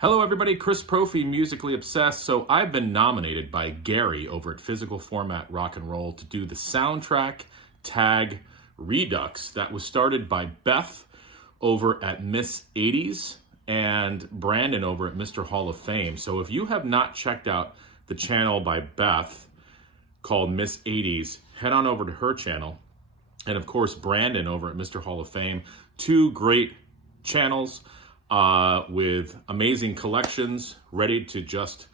Hello everybody, Chris Profi, Musically Obsessed. So I've been nominated by Gary over at Physical Format Rock and Roll to do the soundtrack tag Redux that was started by Beth over at Miss 80s and Brandon over at Mr. Hall of Fame. So if you have not checked out the channel by Beth called Miss 80s, head on over to her channel. And of course, Brandon over at Mr. Hall of Fame. Two great channels with amazing collections ready to just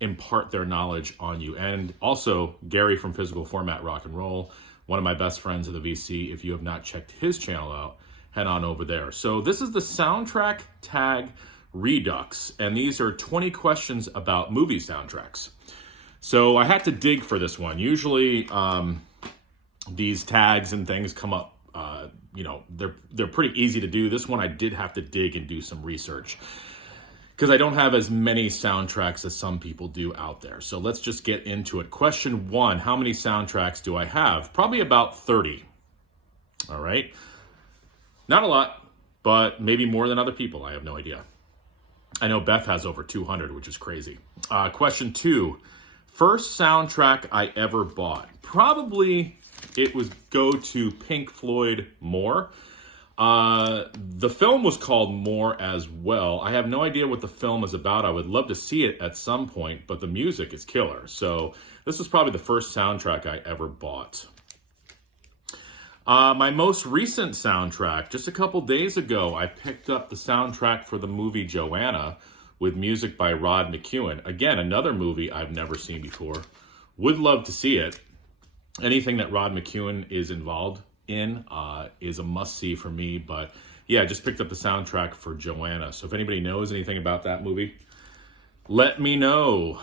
impart their knowledge on you. And also Gary from Physical Format Rock and Roll, one of my best friends of the VC. If you have not checked his channel out, head on over there. So this is the soundtrack tag Redux, and these are 20 questions about movie soundtracks. So I had to dig for this one. Usually these tags and things come up, they're pretty easy to do. This one I did have to dig and do some research because I don't have as many soundtracks as some people do out there. So let's just get into it. Question one, how many soundtracks do I have? Probably about 30. All right. Not a lot, but maybe more than other people. I have no idea. I know Beth has over 200, which is crazy. Question two, first soundtrack I ever bought. Probably it was go to Pink Floyd More. The film was called More as well. I have no idea what the film is about. I would love to see it at some point, but the music is killer. So this was probably the first soundtrack I ever bought. My most recent soundtrack, just a couple days ago, I picked up the soundtrack for the movie Joanna with music by Rod McEwen. Again, another movie I've never seen before. Would love to see it. Anything that Rod McEwen is involved in is a must-see for me. But yeah, I just picked up the soundtrack for Joanna. So if anybody knows anything about that movie, let me know.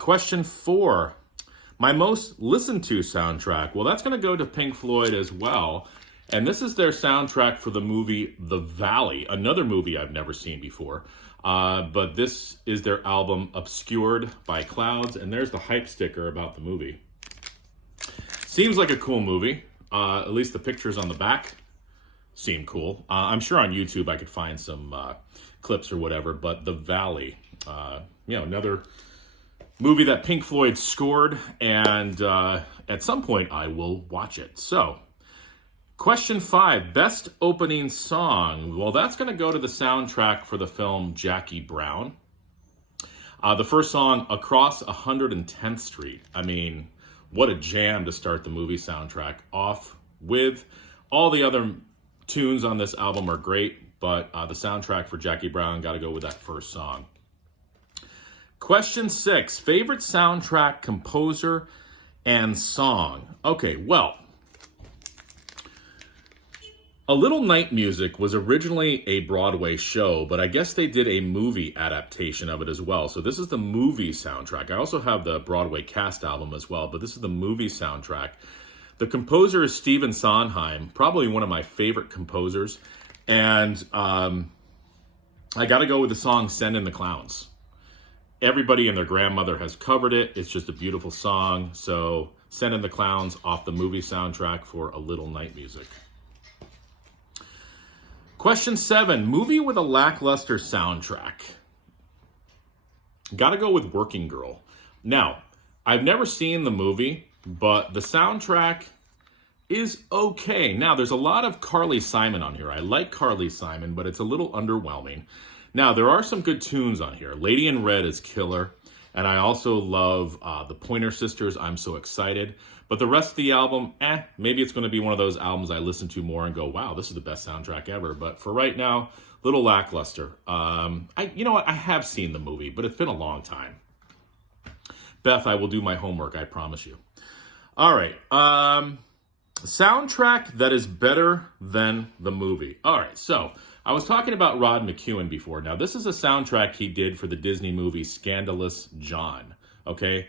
Question four, my most listened to soundtrack. Well, that's going to go to Pink Floyd as well. And this is their soundtrack for the movie The Valley, another movie I've never seen before. But this is their album Obscured by Clouds. And there's the hype sticker about the movie. Seems like a cool movie. At least the pictures on the back seem cool. I'm sure on YouTube I could find some clips or whatever, but The Valley, another movie that Pink Floyd scored, and at some point I will watch it. So, question five, best opening song. Well, that's going to go to the soundtrack for the film Jackie Brown. The first song, Across 110th Street. I mean, what a jam to start the movie soundtrack off with. All the other tunes on this album are great, but the soundtrack for Jackie Brown, got to go with that first song. Question six, favorite soundtrack, composer, and song. Okay, well, A Little Night Music was originally a Broadway show, but I guess they did a movie adaptation of it as well. So this is the movie soundtrack. I also have the Broadway cast album as well, but this is the movie soundtrack. The composer is Stephen Sondheim, probably one of my favorite composers. And I got to go with the song Send in the Clowns. Everybody and their grandmother has covered it. It's just a beautiful song. So Send in the Clowns off the movie soundtrack for A Little Night Music. Question seven, movie with a lackluster soundtrack. Got to go with Working Girl. Now, I've never seen the movie, but the soundtrack is okay. Now, there's a lot of Carly Simon on here. I like Carly Simon, but it's a little underwhelming. Now, there are some good tunes on here. Lady in Red is killer. And I also love the Pointer Sisters, I'm So Excited. But the rest of the album, maybe it's going to be one of those albums I listen to more and go, wow, this is the best soundtrack ever. But for right now, little lackluster. You know what? I have seen the movie, but it's been a long time. Beth, I will do my homework, I promise you. All right. Soundtrack that is better than the movie. All right, so I was talking about Rod McEwen before. Now, this is a soundtrack he did for the Disney movie Scandalous John, okay?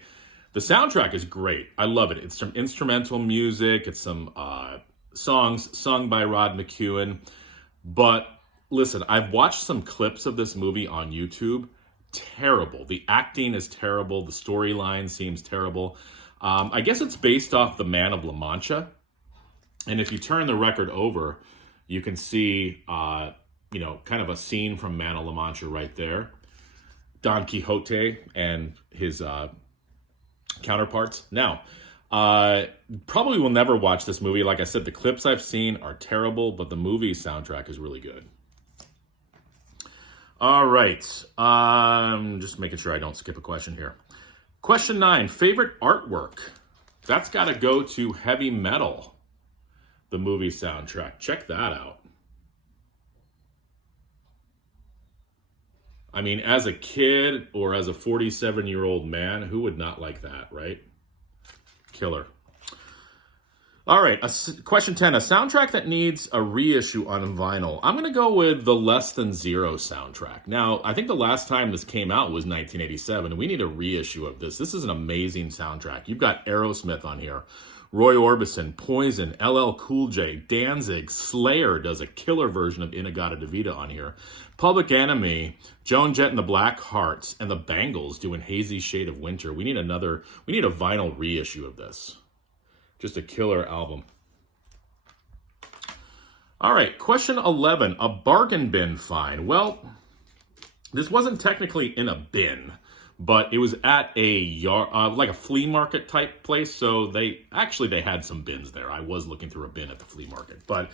The soundtrack is great. I love it. It's some instrumental music. It's some songs sung by Rod McEwen. But listen, I've watched some clips of this movie on YouTube. Terrible. The acting is terrible. The storyline seems terrible. I guess it's based off The Man of La Mancha. And if you turn the record over, you can see kind of a scene from Man of La Mancha right there. Don Quixote and his counterparts. Now, probably will never watch this movie. Like I said, the clips I've seen are terrible, but the movie soundtrack is really good. All right. Just making sure I don't skip a question here. Question 9, favorite artwork. That's got to go to Heavy Metal, the movie soundtrack. Check that out. I mean, as a kid or as a 47-year-old man, who would not like that, right? Killer. All right, question 10, a soundtrack that needs a reissue on vinyl. I'm going to go with the Less Than Zero soundtrack. Now, I think the last time this came out was 1987, and we need a reissue of this. This is an amazing soundtrack. You've got Aerosmith on here, Roy Orbison, Poison, LL Cool J, Danzig, Slayer does a killer version of In-A-Gadda-Da-Vida on here. Public Enemy, Joan Jett and the Black Hearts, and the Bangles doing Hazy Shade of Winter. We need a vinyl reissue of this. Just a killer album. All right, question 11, a bargain bin find. Well, this wasn't technically in a bin, but it was at a yard, like a flea market type place. So they had some bins there. I was looking through a bin at the flea market, but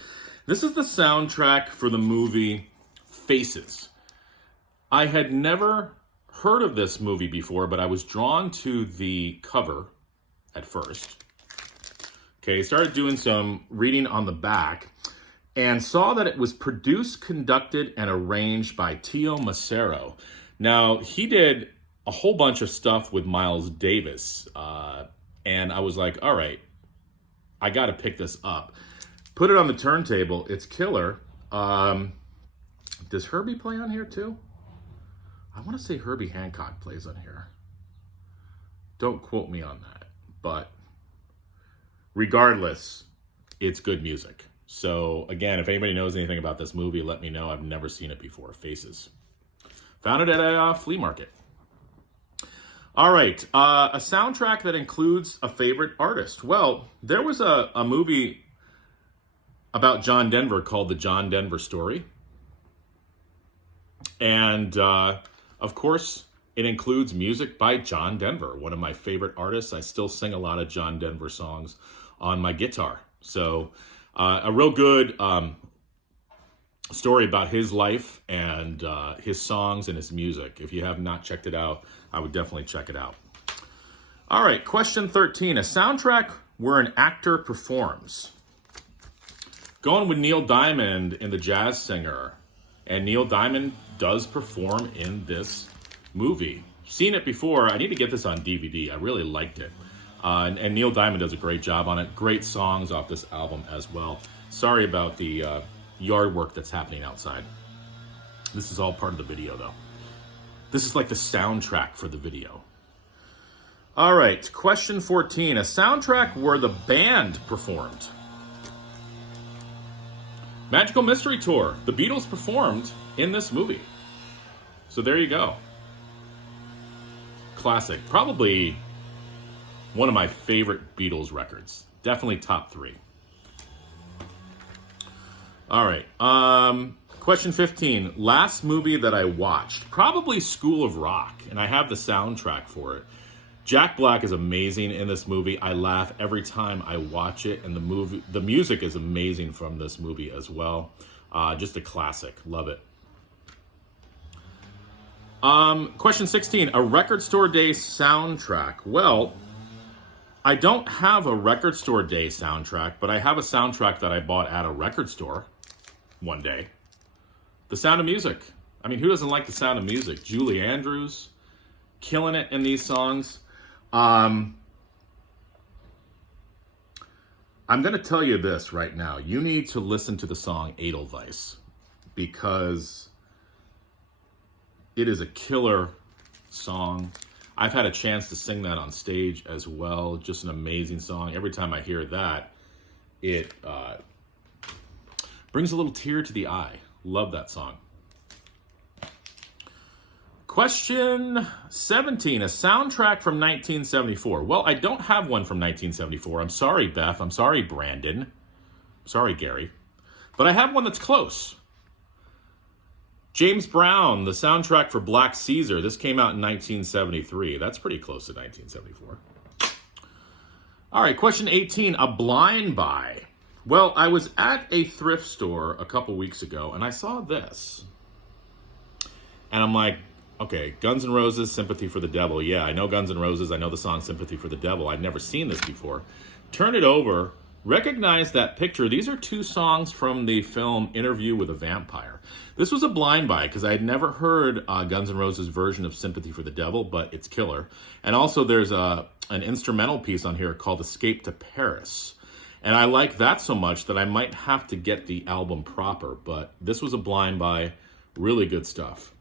this is the soundtrack for the movie Faces. I had never heard of this movie before, but I was drawn to the cover at first. Okay, started doing some reading on the back and saw that it was produced, conducted, and arranged by Tio Macero. Now, he did a whole bunch of stuff with Miles Davis, and I was like, all right, I got to pick this up. Put it on the turntable. It's killer. Does Herbie play on here too? I want to say Herbie Hancock plays on here. Don't quote me on that, but regardless, it's good music. So again, if anybody knows anything about this movie, let me know. I've never seen it before. Faces. Found it at a flea market. All right, a soundtrack that includes a favorite artist. Well, there was a movie about John Denver called The John Denver Story. And of course, it includes music by John Denver, one of my favorite artists. I still sing a lot of John Denver songs on my guitar. So a real good story about his life and his songs and his music. If you have not checked it out, I would definitely check it out. All right, question 13, a soundtrack where an actor performs. Going with Neil Diamond in The Jazz Singer. And Neil Diamond does perform in this movie. Seen it before. I need to get this on DVD. I really liked it. And Neil Diamond does a great job on it. Great songs off this album as well. Sorry about the yard work that's happening outside. This is all part of the video, though. This is like the soundtrack for the video. All right, question 14. A soundtrack where the band performed. Magical Mystery Tour. The Beatles performed in this movie. So there you go. Classic. Probably one of my favorite Beatles records. Definitely top 3. All right. Question 15. Last movie that I watched. Probably School of Rock. And I have the soundtrack for it. Jack Black is amazing in this movie. I laugh every time I watch it. And the music is amazing from this movie as well. Just a classic. Love it. Question 16. A record store day soundtrack. Well, I don't have a record store day soundtrack, but I have a soundtrack that I bought at a record store one day. The Sound of Music. I mean, who doesn't like The Sound of Music? Julie Andrews, killing it in these songs. I'm going to tell you this right now. You need to listen to the song Edelweiss because it is a killer song. I've had a chance to sing that on stage as well. Just an amazing song. Every time I hear that, it brings a little tear to the eye. Love that song. Question 17, a soundtrack from 1974. Well, I don't have one from 1974. I'm sorry, Beth. I'm sorry, Brandon. I'm sorry, Gary. But I have one that's close. James Brown, the soundtrack for Black Caesar. This came out in 1973. That's pretty close to 1974. All right, question 18, a blind buy. Well, I was at a thrift store a couple weeks ago, and I saw this. And I'm like, okay, Guns N' Roses, Sympathy for the Devil. Yeah, I know Guns N' Roses. I know the song Sympathy for the Devil. I'd never seen this before. Turn it over. Recognize that picture. These are two songs from the film Interview with a Vampire. This was a blind buy because I had never heard Guns N' Roses' version of Sympathy for the Devil, but it's killer. And also there's an instrumental piece on here called Escape to Paris. And I like that so much that I might have to get the album proper, but this was a blind buy. Really good stuff.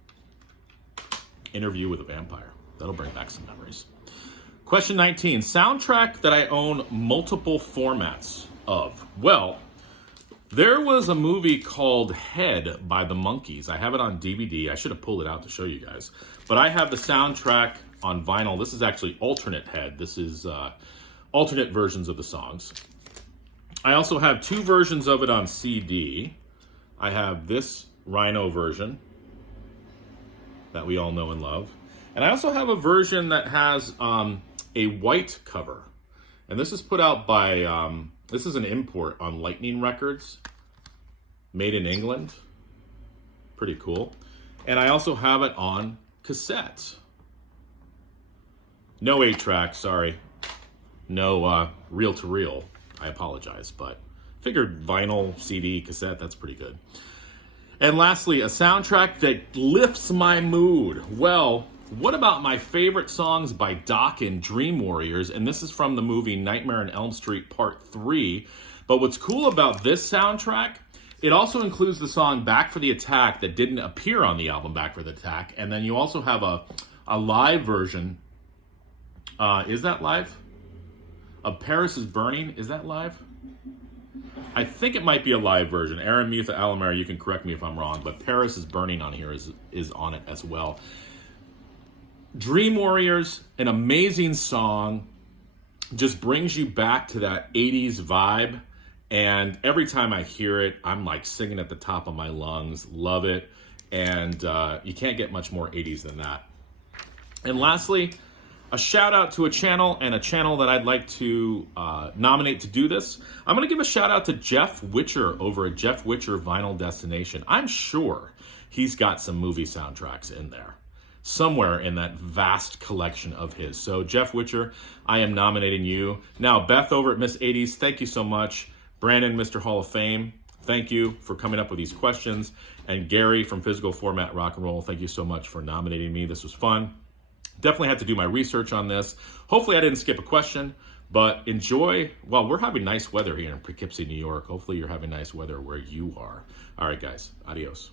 Interview with a Vampire. That'll bring back some memories. Question 19, soundtrack that I own multiple formats of. Well, there was a movie called Head by the Monkees. I have it on DVD. I should have pulled it out to show you guys. But I have the soundtrack on vinyl. This is actually alternate Head. This is alternate versions of the songs. I also have two versions of it on CD. I have this Rhino version that we all know and love. And I also have a version that has a white cover. And this is put out by, this is an import on Lightning Records, made in England. Pretty cool. And I also have it on cassette. No 8-track, sorry. No reel-to-reel. I apologize, but figured vinyl, CD, cassette, that's pretty good. And lastly, a soundtrack that lifts my mood. Well, what about my favorite songs by Doc and Dream Warriors? And this is from the movie Nightmare on Elm Street Part 3. But what's cool about this soundtrack, it also includes the song Back for the Attack that didn't appear on the album Back for the Attack. And then you also have a live version. Is that live? Of Paris is Burning. Is that live? I think it might be a live version. Aaron Mutha Alamara, you can correct me if I'm wrong, but Paris is Burning on here is on it as well. Dream Warriors, an amazing song, just brings you back to that 80s vibe. And every time I hear it, I'm like singing at the top of my lungs. Love it. And you can't get much more 80s than that. And lastly, a shout out to a channel and a channel that I'd like to nominate to do this. I'm going to give a shout out to Jeff Witcher over at Jeff Witcher Vinyl Destination. I'm sure he's got some movie soundtracks in there, somewhere in that vast collection of his. So Jeff Witcher, I am nominating you. Now, Beth over at Miss 80s, thank you so much. Brandon, Mr. Hall of Fame, thank you for coming up with these questions. And Gary from Physical Format Rock and Roll, thank you so much for nominating me. This was fun. Definitely had to do my research on this. Hopefully I didn't skip a question, but enjoy. Well, we're having nice weather here in Poughkeepsie, New York. Hopefully you're having nice weather where you are. All right, guys. Adios.